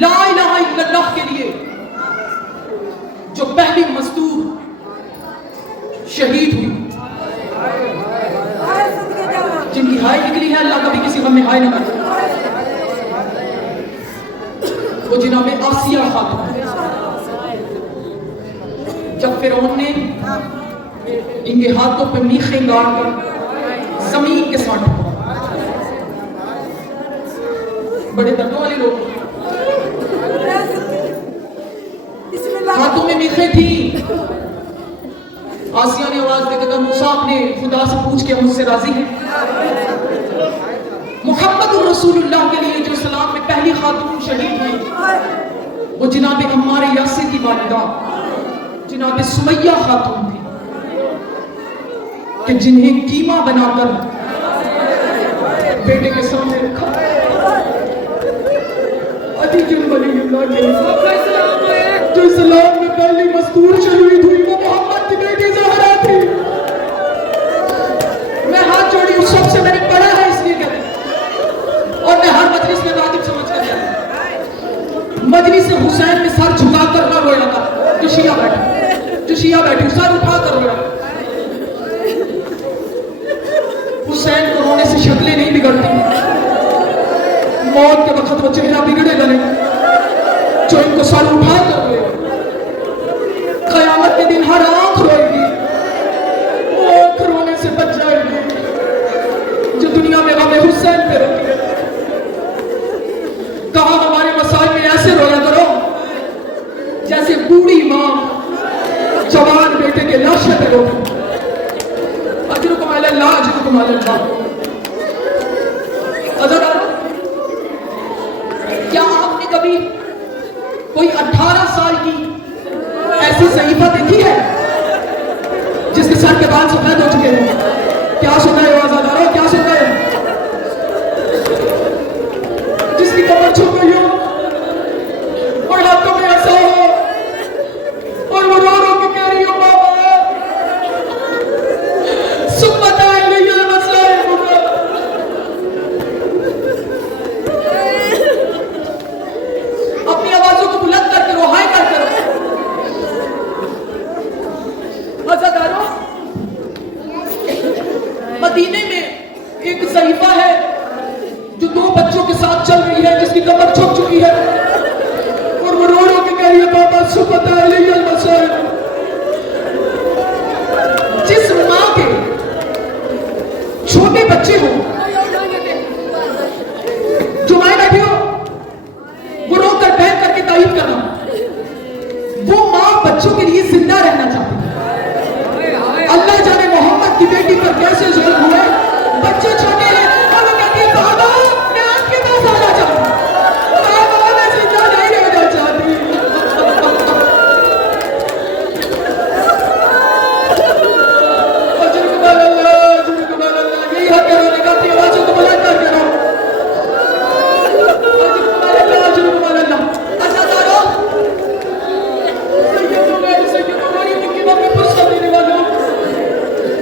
ला इलाहा इल्लल्लाह के लिए जो पहली मजदूर शहीद हुई, जिनकी हाय निकली है, अल्लाह कभी किसी गम में हाय न करे, वो जनाब आसिया खातून। जब फिरौन ने इनके हाथों पे मीखें गाड़ कर जमीन के साथ बड़े दर्दों वाले लोग, हाथों में मीखें थी। आसिया ने आवाज देकर कहा, मूसा अपने खुदा से पूछ के मुझसे राजी है? मुहम्मद रसूलुल्लाह के लिए जो सलाम में पहली खातून शहीद हुई, वो जनाब अम्मार यासिर की वालिदा जनाब सुमैया खातून थी, कि जिन्हें कीमा बनाकर बेटे के सामने रखा। अली वलीउल्लाह के जो इस्लाम में पहली मजदूर शहीद हुई, वो मोहम्मद की बेटी ज़हरा थी। मैं हाथ जोड़ी उस सबसे मैंने पढ़ा है, इसलिए कहते हैं, और मैं हर मजलिस में वाजिब समझ कर जाता। मजलिस से हुसैन ने सर झुकाकर ना रोया था, जो शिया बैठी सर उठाकर रोया। हुसैन को रोने से शक्लें नहीं बिगड़ती, मौत के वक्त वो चेहरा बिगड़ेगा नहीं जो इनको सर उठाकर रोए। क़यामत के दिन हर आंख रोएगी, वो आंख रोने से बच जाएगी जो दुनिया में गम हुसैन पे रोती है। कहा हमारे मसाइल में ऐसे रोया करो जैसे बूढ़ी मां जवान बेटे के लाशे पे रोती। अजरुकुम अल्लाह, अजरुकुम अल्लाह। क्या आपने कभी कोई 18 साल की ऐसी सहीफा देखी है जिसके सर के बाल सफेद हो चुके हैं? क्या सुन रहे हो आजादारों, क्या सुन रहे हो? जिसकी कमर छू गई हो और हाथों में ऐसा हो और वो रो रो के कह रही हो, बाबा सुम्मता इलैयल मसाइब। अपनी आवाजों को बुलंद करके रो, हाय कर करो। आजादारों, मदीने में एक सहीफा है जो 2 बच्चों के साथ चल रही है, जिसकी कमर झुक चुकी है और वो रो रो के कह रही है, बाबा सुम्मता इलैयल मसाइब। जिस मां के छोटे बच्चे हो, जो माए बैठी हो, वो रोकर बहन करके तारीफ करना, वो मां बच्चों के लिए जिंदा रहना चाहती है। अल्लाह जाने मोहम्मद की बेटी पर कैसे जुल्म हुए। बच्चे छोटे हैं और वो कहती है, बाबा मैं आपके पास आना चाहती हूँ, बाबा मैं जिंदा नहीं रहना चाहती। यही हक है रोने का, अपनी आवाज़ों को बुलंद करके रो।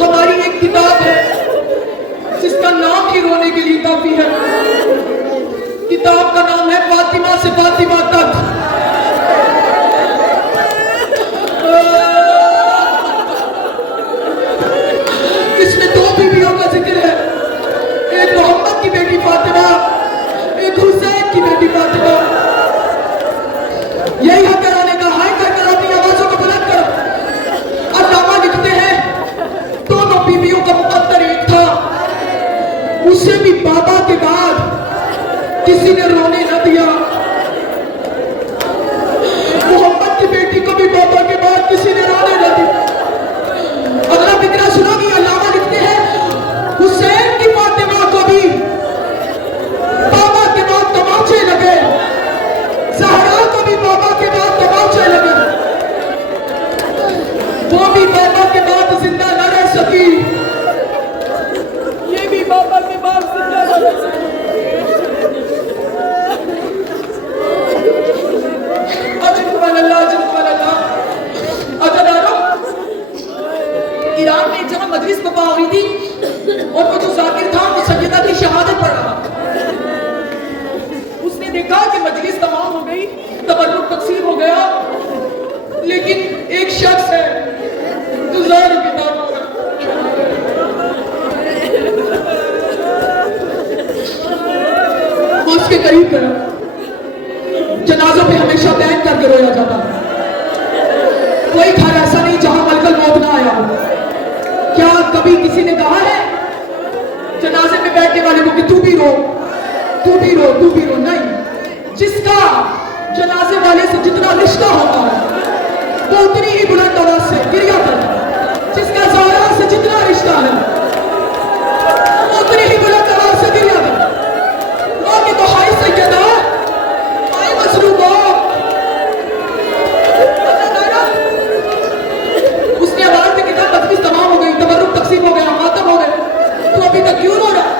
हमारी एक किताब है जिसका जनाजों पे हमेशा बैन करके रोया जाता है। कोई घर ऐसा नहीं जहां मलकल मौत ना आया हो। क्या कभी किसी ने कहा है जनाजे में बैठने वाले को कि तू भी रो, तू भी रो, तू भी रो? नहीं। जिसका जनाजे वाले से जितना रिश्ता होता है वो उतनी ही बुलंद आवाज से गिरिया करे। जिसका ज़ारा से जितना रिश्ता है वो उतनी ही बुलंद आवाज से गिरिया करे। वो कि तो हाय सैयदा हाय मसरूबा, उसने आवाज में किताब बदमिज तमाम हो गई, तबरुक तकसीम हो गया, मातम हो गए, तो अभी तक क्यों रो रहा?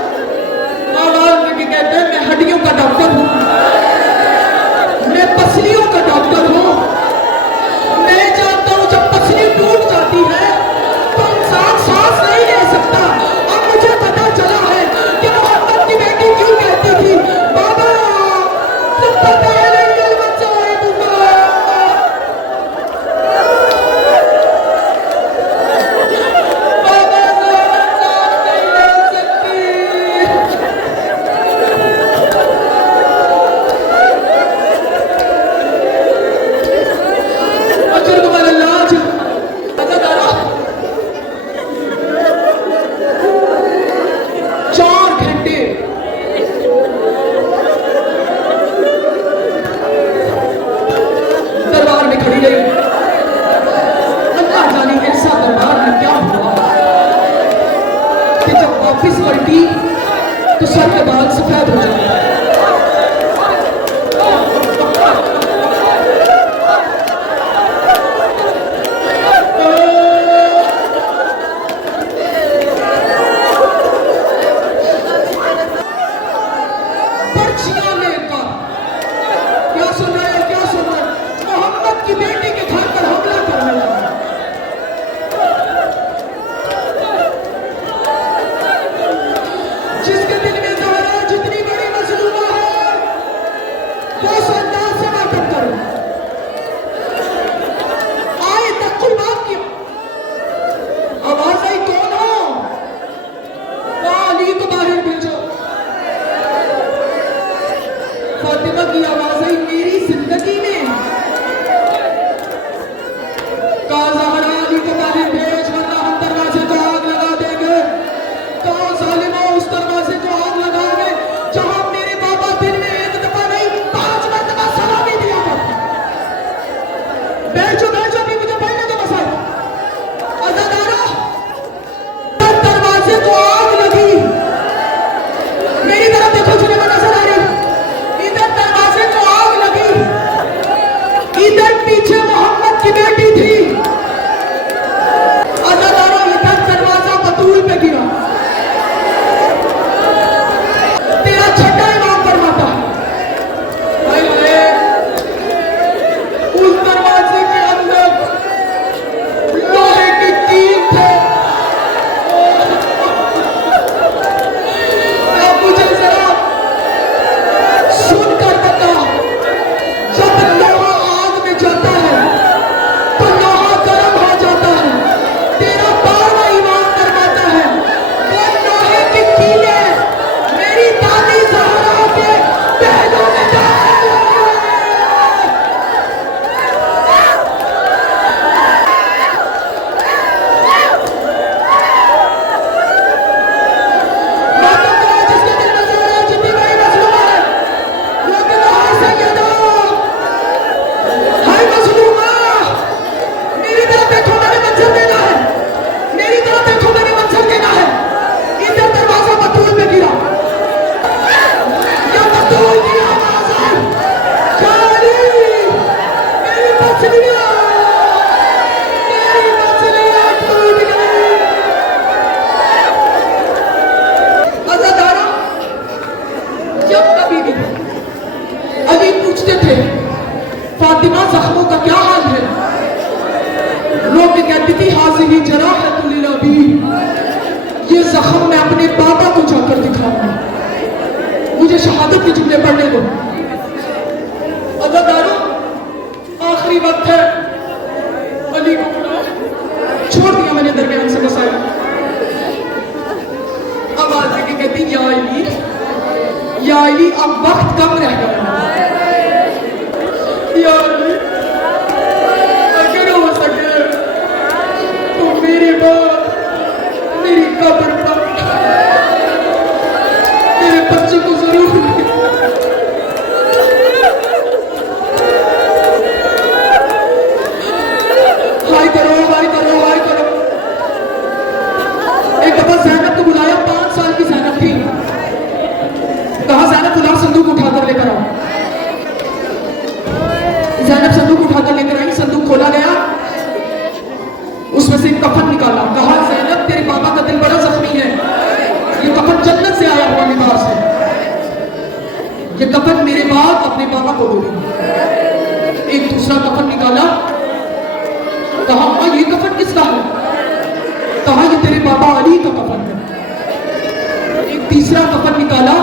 आवाज में कहते हैं मैं हड्डियों का डॉक्टर हूं, मैं पसलियों का डॉक्टर हूं। मैं जानता हूं जब पसली टूट जाती है तो इंसान सांस नहीं ले सकता। अब मुझे पता चला है कि मोहम्मद की बेटी क्यों कहती थी बाबा तुम पता है नहीं बच्चा है बुआ। बाबा सांस नहीं ले सकती। तो सर के बाल सफेद हो जाते हैं। पर्चियां लेकर क्या सुन रहे हैं, क्या सुन रहे हैं? मोहम्मद की बेटी के घर पर हमला करने लगा। जिसके दिल में ज़हरा जितनी बड़ी मजलूमा है वो उस अंदाज से नाटक करो। आए तक की बात की आवाज आई, कौन हो? अली को बाहर भेजो। फातिमा की आवाज आई, मेरी जिंदगी में कहा ज़हरा अली को बाहर भेज वरना हम दरवाजे को आग लगा देंगे। कहा ज़ालिमा उस दरवाजे को आग लगाओगे जहां मेरे बाबा दिन में एक दफा नहीं 5 मरतबा सलामी दिया करते। बैठो बैठो, अभी मुझे पढ़ने दो मसाइल। अज़ादारो दरवाजे को आग लगी। मेरी तरफ देखो जो नजर आ रही, इधर दरवाजे को आग लगी, इधर पीछे मोहम्मद की बेटी थी। अज़ादारो इधर दरवाजा बतूल पे गिरा। तेरा छठा इमाम फरमाता है उस दरवाजे के अंदर लोहे की कील थे। अब मुझे जरा सुनकर बता, जब लोहा आग में जाता है तो लोहा गर्म हो जाता है। तेरा 12वां इमाम फरमाता है वो लोहे की कीलें मेरी दादी ज़हरा के पहलू में दाखिल हो गई। मातम करो जिसके दिल में ज़हरा जितनी बड़ी मजलूमा है वो कि हाय सैयदा हाय मजलूमा। मेरी तरफ देखो, मैंने मंजर देना है। मेरी तरफ देखो, मैंने मंजर देना है। इधर दरवाजा बतूल पे गिरा। या बतूल की आवाज आई, खाली मेरी मछलियां टूट गई। अज़ादारो जब कभी भी अली पूछते थे फातिमा जख्मों का क्या हाल है, रो के कहती थी हाज़िही जराहतुल लिलअबी, ये जख्म मैं अपने बाबा को जाकर दिखाऊंगा। मुझे शहादत के जुमले पढ़ने दो। अज़ादारो आखिरी वक्त है, अली को बुलाओ। छोड़ दिया मैंने दरमियान से मसाइल। अब आगे के कहती या अली अब वक्त कम रह गया। ज़ैनब संदूक उठाकर लेकर आई, संदूक खोला गया, उसमें से एक कफन निकाला, कहा ज़ैनब तेरे बाबा का दिल बड़ा जख्मी है, ये कफन जन्नत से आया हुआ लिबास है, ये कफन मेरे बाप अपने बाबा को दोगे। एक दूसरा कफन निकाला, कहा अम्मा ये कफन किसका है, कहा ये तेरे बाबा अली का कफन है। एक तीसरा कफन निकाला,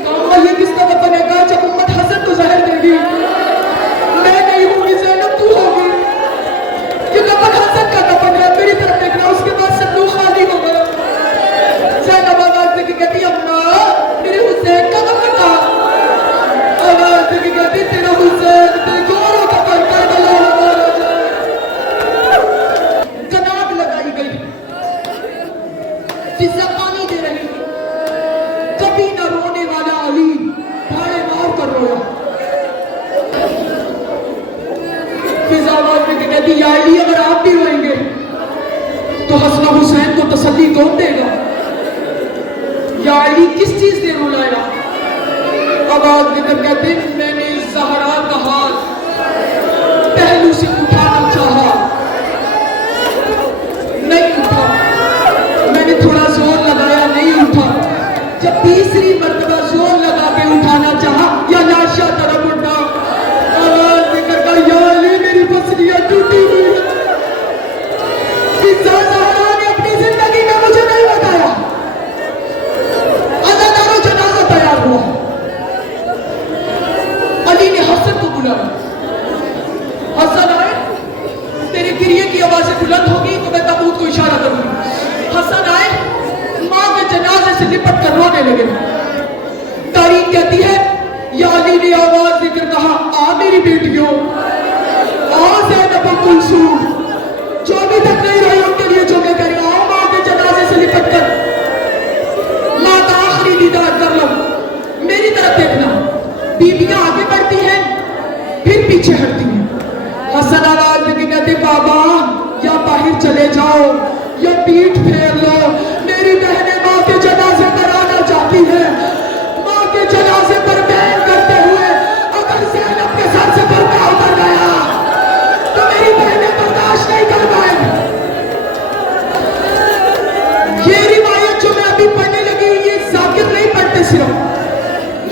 कहा अम्मा ये किसका कफन है, कहा जब उम्मत हसन को जहर देगी मैं नहीं होगी ज़ैनब तू होगी, ये कफन हसन का कफन है, मेरी तरफ देखना। उसके बाद संदूक खाली हो गया। ज़ैनब आवाज देके कहती अम्मा मेरे हुसैन का कफन था, आवाज देके कहती तेरा हुसैन बेजोरों का कफन करबला हमारा जनाब लगाई गई, फिजा पानी दे रही थी, कभी न रोने वाला अली भाड़े मार कर रोया। फिजा आवाज देके कहती या अली अगर आप भी रोएंगे तो हसन हुसैन को तसल्ली कौन देगा, या अली किस चीज ने रुलाया। आवाज देकर कहते मैंने ज़हरा का हाथ पहलू से उठाना चाहा, नहीं उठा, मैंने थोड़ा जोर लगाया नहीं उठा, जब तीसरी मर्तबा जोर लगा के उठाना चाहा या लाशा तरफ उठा। आवाज देकर कहा या अली मेरी पसलियां टूटी हुई है। फिजा ज़हरा ने अपनी जिंदगी में मुझे नहीं बताया। अज़ादारो जनाजा तैयार हुआ, अली ने हसन को बुलाया, हसन आए, तेरे गिरिए की आवाजें बुलंद होगी तो मैं ताबूत को इशारा करूंगी। हसन आए, मां के जनाजे से लिपट कर रोने लगे। तारीख कहती है या अली ने आवाज देकर कहा आ मेरी बेटियों, आ ज़ैनब कुलसूम, जो अभी तक नहीं रही उनके लिए जो मैं कह रही हूं, मां के जनाजे से लिपट कर मां का आखिरी दीदार कर लो, मेरी तरफ देखना। बीबियां आगे बढ़ती हैं फिर पीछे हटती हैं। हसन आवाज देके कहते बाबा या बाहर चले जाओ या पीठ फेर लो, मेरी बहनें मां के जनाजे पर आना चाहती है, मां के जनाजे पर बैन करते हुए अगर ज़ैनब के सर से पर्दा उतर गया तो मेरी बहनें बर्दाश्त नहीं कर पाएंगी। ये रिवायत जो मैं अभी पढ़ने लगी ये जाकिर नहीं पढ़ते सिर्फ,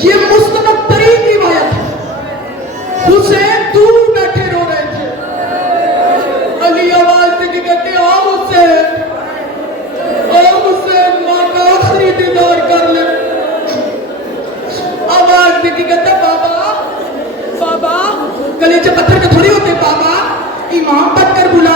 ये मुस्तनद तरीन रिवायत है। हुसैन दूर बैठे रो रहे थे, अली आवाज देके कहते आ हुसैन मां का आखिरी दीदार कर ले। आवाज देके कहते बाबा बाबा, गले से पत्थर के थोड़ी होते बाबा, इमाम बनकर बुला